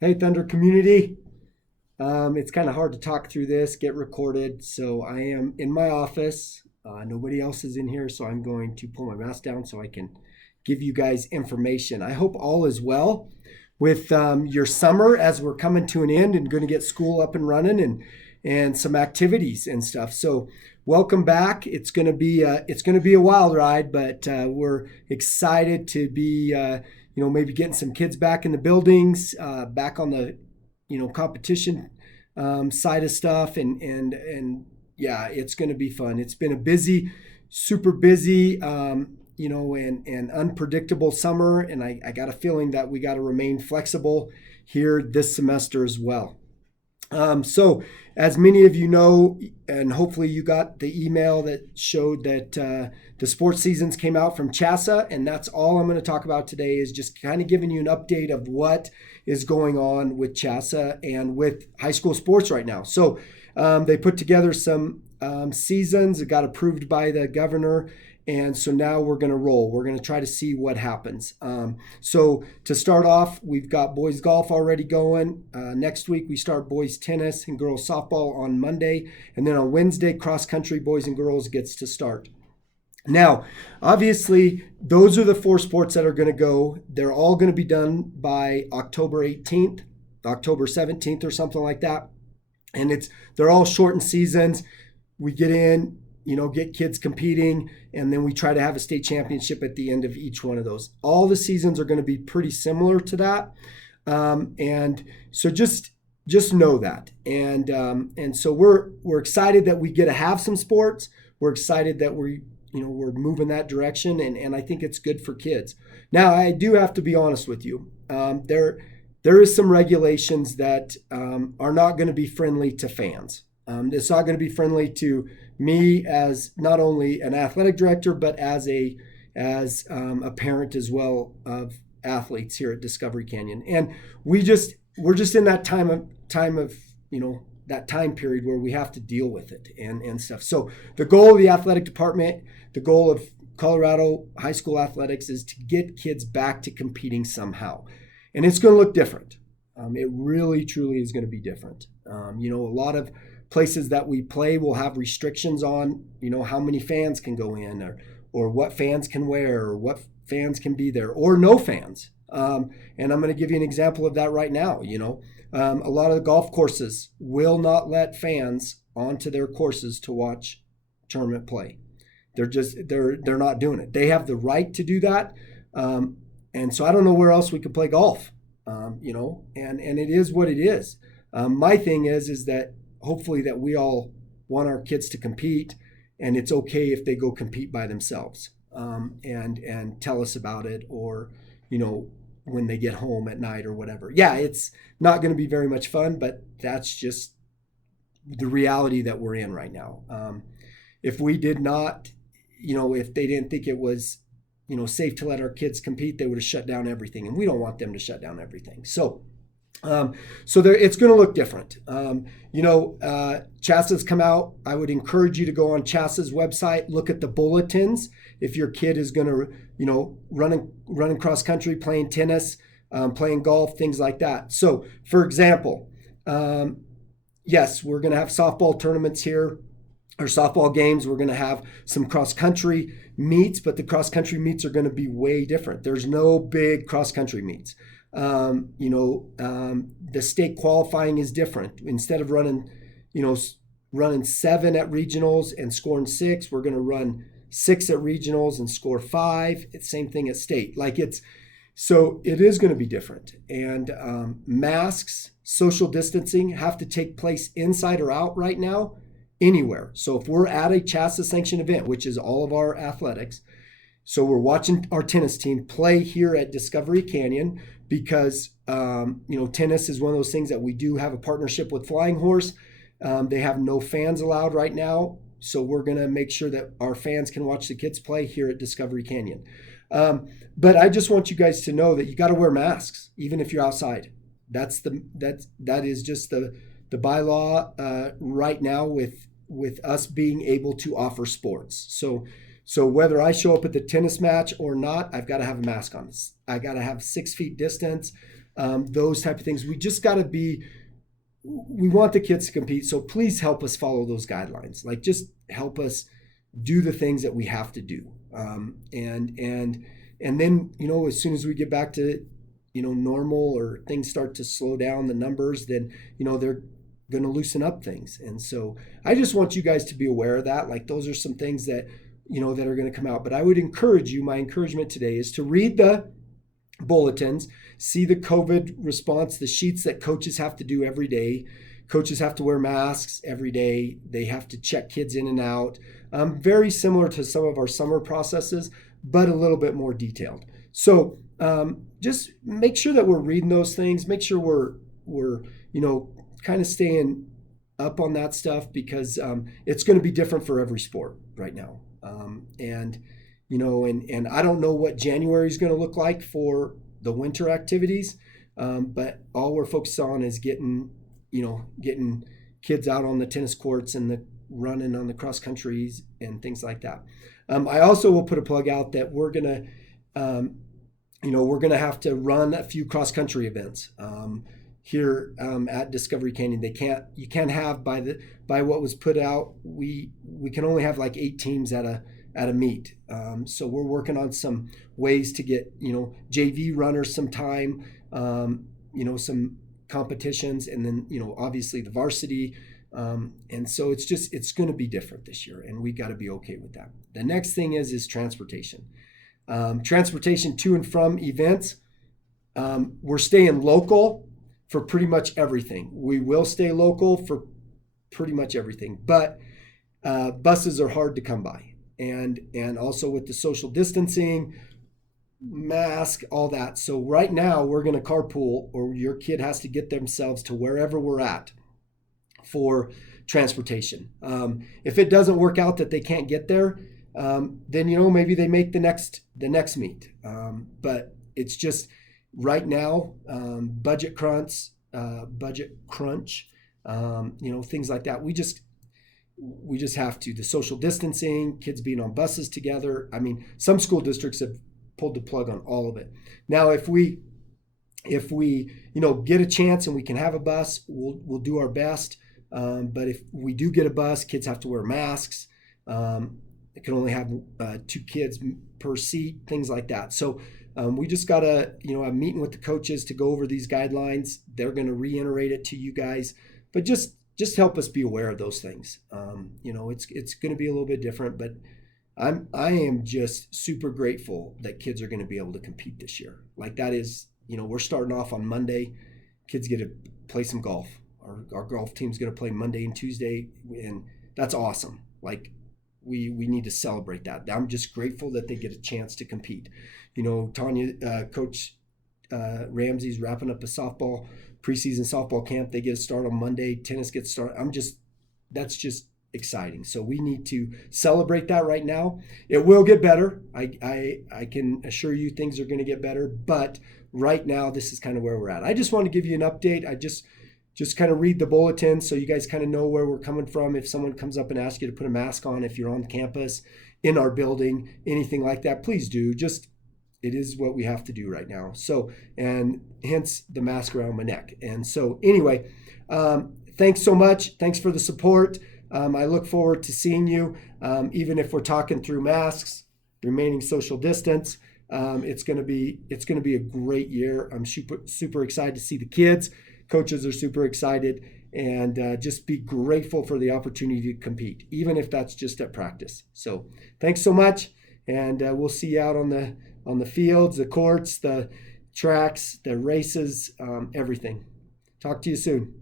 Hey, Thunder community. It's kind of hard to talk through this, get recorded. So I am in my office. Nobody else is in here, so I'm going to pull my mask down so I can give you guys information. I hope all is well with your summer as we're coming to an end and going to get school up and running and some activities and stuff. So welcome back. It's going to be a wild ride, but we're excited to be maybe getting some kids back in the buildings, back on the competition side of stuff, and yeah, it's going to be fun. It's been a busy, super busy, and unpredictable summer, and I got a feeling that we got to remain flexible here this semester as well. So, as many of you know, and hopefully you got the email that showed that the sports seasons came out from CHASA, and that's all I'm going to talk about today is just kind of giving you an update of what is going on with CHASA and with high school sports right now. So, they put together some seasons. It got approved by the governor. And so now we're going to roll. We're going to try to see what happens. So to start off, we've got boys golf already going. Next week, we start boys tennis and girls softball on Monday. And then on Wednesday, cross country boys and girls gets to start. Now, obviously, those are the four sports that are going to go. They're all going to be done by October 18th, October 17th or something like that. And they're all shortened seasons. We get in, get kids competing, and then we try to have a state championship at the end of each one of those. All the seasons are going to be pretty similar to that, and so just know that. And so we're excited that we get to have some sports. We're excited that we're moving that direction, and I think it's good for kids. Now, I do have to be honest with you. There is some regulations that are not going to be friendly to fans. It's not going to be friendly to me as not only an athletic director, but as a parent as well of athletes here at Discovery Canyon. And we're just in that time of that time period where we have to deal with it and stuff. So the goal of the athletic department, the goal of Colorado high school athletics is to get kids back to competing somehow. And it's going to look different. It really, truly is going to be different. A lot of places that we play will have restrictions on, how many fans can go in or what fans can wear or what fans can be there or no fans. And I'm going to give you an example of that right now. A lot of the golf courses will not let fans onto their courses to watch tournament play. They're not doing it. They have the right to do that. And so I don't know where else we could play golf, and it is what it is. My thing is that hopefully that we all want our kids to compete, and it's okay if they go compete by themselves, and tell us about it, or when they get home at night or whatever. Yeah, it's not going to be very much fun, but that's just the reality that we're in right now. If we did not, if they didn't think it was safe to let our kids compete, they would have shut down everything, and we don't want them to shut down everything. So it's going to look different. CHASA's come out. I would encourage you to go on CHASA's website, look at the bulletins. If your kid is going to, running cross country, playing tennis, playing golf, things like that. So, for example, yes, we're going to have softball tournaments here, or softball games. We're going to have some cross country meets, but the cross country meets are going to be way different. There's no big cross country meets. The state qualifying is different. Instead of running 7 at regionals and scoring 6, we're going to run 6 at regionals and score 5. It's same thing at state. So it is going to be different. And masks, social distancing have to take place inside or out right now, anywhere. So if we're at a CHASA sanctioned event, which is all of our athletics, so we're watching our tennis team play here at Discovery Canyon because, tennis is one of those things that we do have a partnership with Flying Horse. They have no fans allowed right now. So we're going to make sure that our fans can watch the kids play here at Discovery Canyon. But I just want you guys to know that you got to wear masks, even if you're outside. That is just the bylaw right now with us being able to offer sports. So whether I show up at the tennis match or not, I've got to have a mask on. I got to have 6 feet distance, those type of things. We just got to be, we want the kids to compete. So please help us follow those guidelines. Like just help us do the things that we have to do. And then, as soon as we get back to, normal or things start to slow down the numbers, then, they're going to loosen up things. And so I just want you guys to be aware of that. Like those are some things that, that are going to come out. But I would encourage you, my encouragement today is to read the bulletins, see the COVID response, the sheets that coaches have to do every day. Coaches have to wear masks every day. They have to check kids in and out. Very similar to some of our summer processes, but a little bit more detailed. So just make sure that we're reading those things. Make sure we're kind of staying up on that stuff, because it's going to be different for every sport right now. And I don't know what January is going to look like for the winter activities, but all we're focused on is getting kids out on the tennis courts and the running on the cross countries and things like that. I also will put a plug out that we're gonna have to run a few cross country events here at Discovery Canyon. You can't have by what was put out. We can only have like 8 teams at a meet. So we're working on some ways to get JV runners some time, some competitions, and then obviously the varsity. And so it's going to be different this year, and we got to be okay with that. The next thing is transportation. Transportation to and from events. We're staying local for pretty much everything. We will stay local for pretty much everything, but buses are hard to come by, and also with the social distancing, mask, all that. So right now we're going to carpool, or your kid has to get themselves to wherever we're at for transportation. If it doesn't work out that they can't get there, then maybe they make the next meet. But it's just right now, budget crunch, things like that. We just have to. The social distancing, kids being on buses together. I mean, some school districts have pulled the plug on all of it. Now, if we get a chance and we can have a bus, we'll do our best. But if we do get a bus, kids have to wear masks. It can only have 2 kids per seat, things like that. So we just got to, I'm meeting with the coaches to go over these guidelines. They're going to reiterate it to you guys, but just help us be aware of those things. It's going to be a little bit different, but I am just super grateful that kids are going to be able to compete this year. Like that is, we're starting off on Monday. Kids get to play some golf. Our golf team's going to play Monday and Tuesday, and that's awesome. Like we need to celebrate that. I'm just grateful that they get a chance to compete. Tanya, Coach Ramsey's wrapping up a preseason softball camp. They get a start on Monday. Tennis gets started. That's just exciting. So we need to celebrate that right now. It will get better. I can assure you things are going to get better, but right now this is kind of where we're at. I just want to give you an update. I just kind of read the bulletin so you guys kind of know where we're coming from. If someone comes up and asks you to put a mask on, if you're on campus, in our building, anything like that, please do. It is what we have to do right now. So, and hence the mask around my neck. And so anyway, thanks so much. Thanks for the support. I look forward to seeing you, even if we're talking through masks, remaining social distance. It's going to be a great year. I'm super excited to see the kids. Coaches are super excited, and just be grateful for the opportunity to compete, even if that's just at practice. So thanks so much, and we'll see you out on the fields, the courts, the tracks, the races, everything. Talk to you soon.